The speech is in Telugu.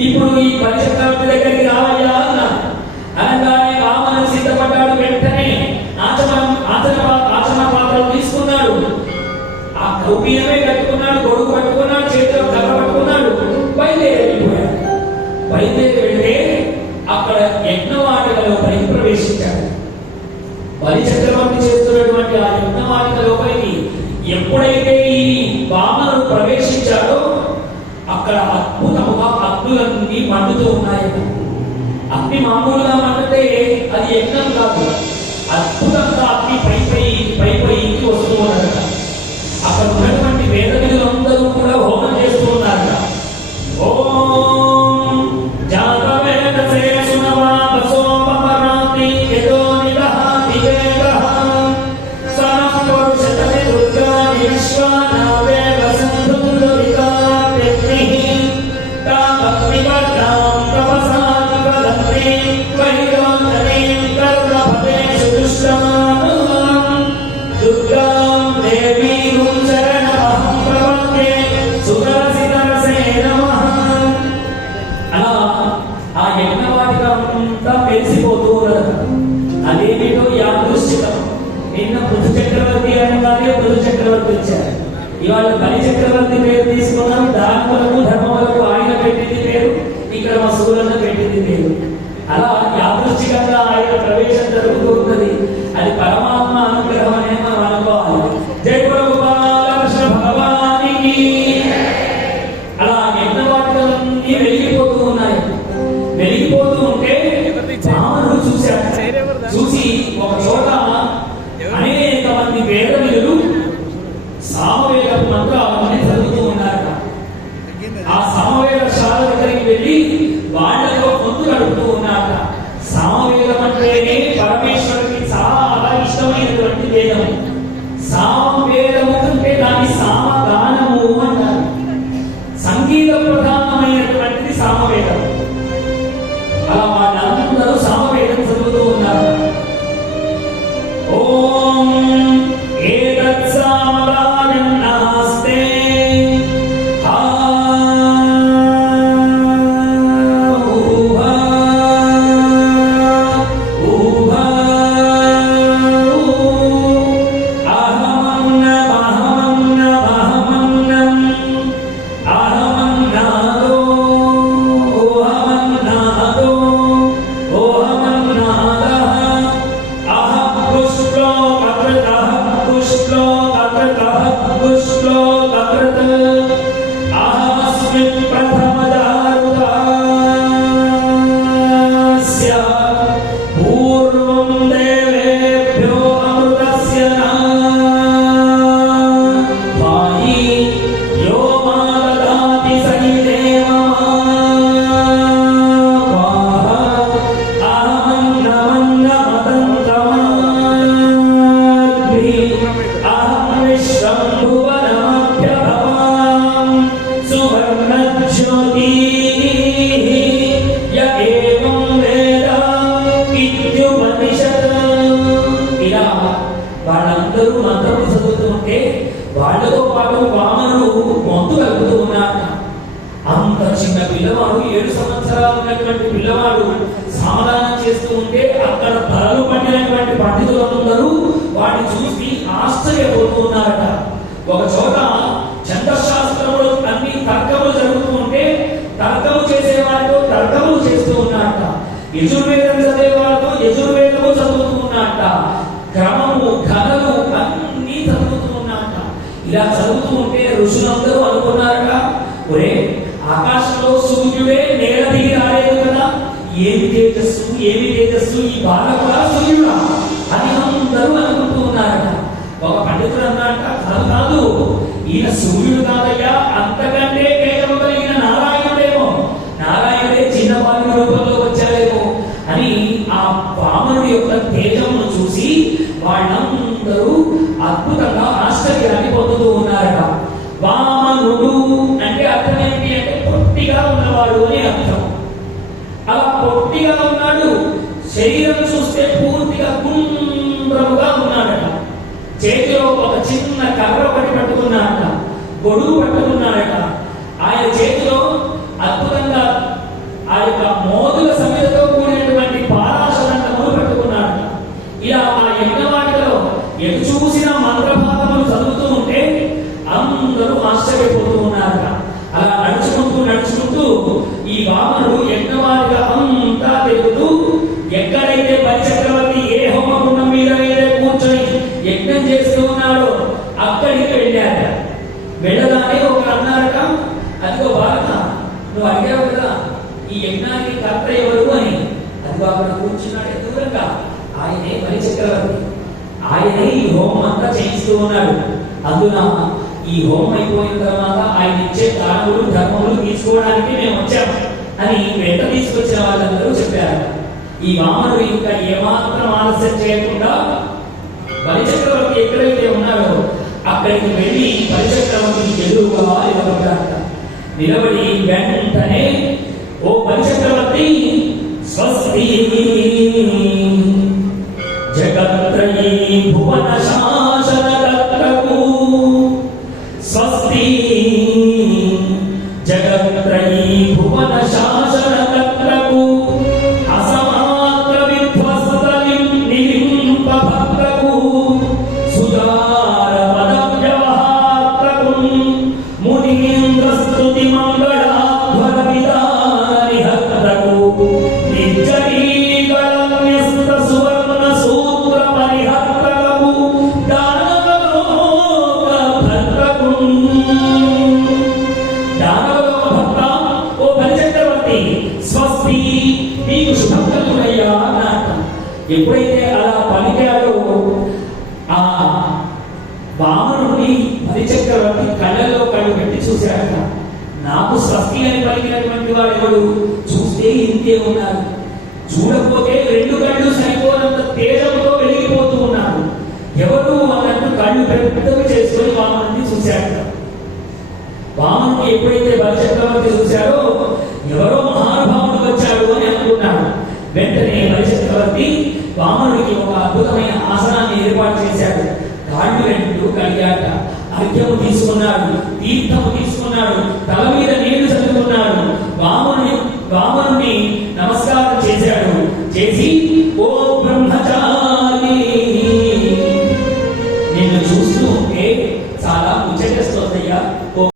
ఇప్పుడు ఈ పరిశుద్ధాత్మ దగ్గరికి రావయ్యా అన్నారు అనగానే రామను సిద్ధపడ్డాడు వెంటనే ఆచమ ఆచన ఆచన పాత్రలు తీసుకున్నాడు. ఆ గౌపీయమే కట్టుకున్నాడు గొడుగు పట్టుకున్నాడు చేతిలో కర్ర పట్టుకున్నాడు బయలుదేరి వెళ్ళిపోయాడు బయలుదేరి వెళ్తే అక్కడ యజ్ఞవాటికలో పైకి ప్రవేశించాడు. బలి చక్రవర్తి చేస్తున్నటువంటి ఆ యజ్ఞవాటిక లోపలికి ఎప్పుడైతే ఈ వామను ప్రవేశించాడో అక్కడ అద్భుత మండుతూ ఉన్నాయి. అగ్ని మామూలుగా మండితే అది యజ్ఞం ఇవాళ బలి చక్రవర్తి పేరు తీసుకున్నాం. దానములకు ధర్మములకు ఆయన పెట్టింది పేరు. ఇక్కడ మసూలను పెట్టింది. అందరూ మంత్రము చదువుతూ ఉంటే వాళ్ళతో పాటు వామనుడు మొంతు కలుపుతూ ఉన్నారు. అంత చిన్న పిల్లవాడు ఏడు సంవత్సరాలు ఉన్నటువంటి పిల్లవాడు సమాధానం చేస్తూ ఉంటే అక్కడ తలలు పట్టినటువంటి పండితులందరూ వాడిని చూసి ఆశ్చర్యపోతూ ఉన్నారట. ఒక చోట చంద్రశాస్త్రంలో అన్ని తర్కములు జరుగుతూ ఉంటే తర్కము చేసే వారితో తర్కములు చేస్తూ ఉన్నారట. యజుర్వేదం చదివే వారితో యజుర్వేదము చదువుతూ ఉన్నారట. క్రమం ఇలా చదువుతూ ఉంటే ఋషులందరూ అనుకున్నారట ఒరే ఆకాశంలో సూర్యుడే నేల దిగి రాలేదు కదా ఏమి తేజస్సు ఏమి తేజస్సు ఈ బాలకుడా సూర్యుడా? అని అందరూ అనుకుంటూ ఉన్నారట. ఒక పండితుడు అన్నారట కాదు కాదు ఈయన సూర్యుడు కాదయ్యా అంతకంటే తేజము కలిగిన నారాయణుడేమో. నారాయణుడే చిన్న బాలుడి రూపంలో వచ్చారేమో అని ఆ వామనుడి యొక్క తేజమును చూసి వాళ్ళందరూ అద్భుతంగా ఆశ్చర్యాన్ని పొందుతూ ఉన్నారట. వామనుడు అంటే అర్థం ఏంటి అంటే పొట్టిగా ఉన్నవాడు అని అర్థం. అలా పొట్టిగా ఉన్నాడు శరీరం చూస్తే పూర్తిగా గుండ్రముగా ఉన్నాడట. చేతిలో ఒక చిన్న కర్ర ఒకటి పట్టుకున్నాడట గొడుగు పట్టుకున్నాడట ఆయన చేతి అదిగో అక్కడ కూర్చున్నాడు. దూరంగా ఆయనే బలిచక్రవర్తి ఆయనే ఈ హోమం అంతా చేయిస్తూ ఉన్నాడు. అందున ఈ హోమం అయిపోయిన తర్వాత ఆయన ఇచ్చే దానములు ధర్మములు తీసుకోవడానికి మేము వచ్చాము అని వెంట తీసుకొచ్చిన వాళ్ళందరూ చెప్పారు. ఈ వామనుడు ఇంకా ఏమాత్రం ఆలస్యం చేయకుండా బలిచక్రవర్తి ఎక్కడైతే ఉన్నాడో అక్కడికి వెళ్ళి బలిచక్రవర్తికి ఎదురుగా నిలబడ్డాట నిలబడి వెంటనే ఓ బలిచక్ర స్వస్తి జగత్రయీ భువన ఎప్పుడైతే అలా పలికాడో ఆ వామనుడి బలిచక్రవర్తి కళ్ళల్లో కళ్ళు పెట్టి చూశాడట నాకు స్వస్తి అని పలికినటువంటి వాడు ఎవడు చూస్తే ఇంతే ఉన్నారు. చూడకపోతే రెండు కళ్ళు సరిపోనంత తేజంతో వెలిగిపోతూ ఉన్నారు. ఎవరు అన్నట్టు కళ్ళు పెద్దవి చేసుకొని వామనుడిని చూశాడట వామనుడు ఎప్పుడైతే బలిచక్రవర్తి చూశాడో ఎవరో మహానుభావుడు వచ్చాడు అని అనుకున్నాడు. వెంటనే బలిచక్రవర్తి చక్రవర్తి వామనుడికి ఒక అద్భుతమైన ఆసనాన్ని ఏర్పాటు చేశాడు. కాళ్ళు రెండు కడిగాట అర్ఘ్యము తీసుకున్నాడు. తీర్థము తీసుకున్నాడు. తల మీద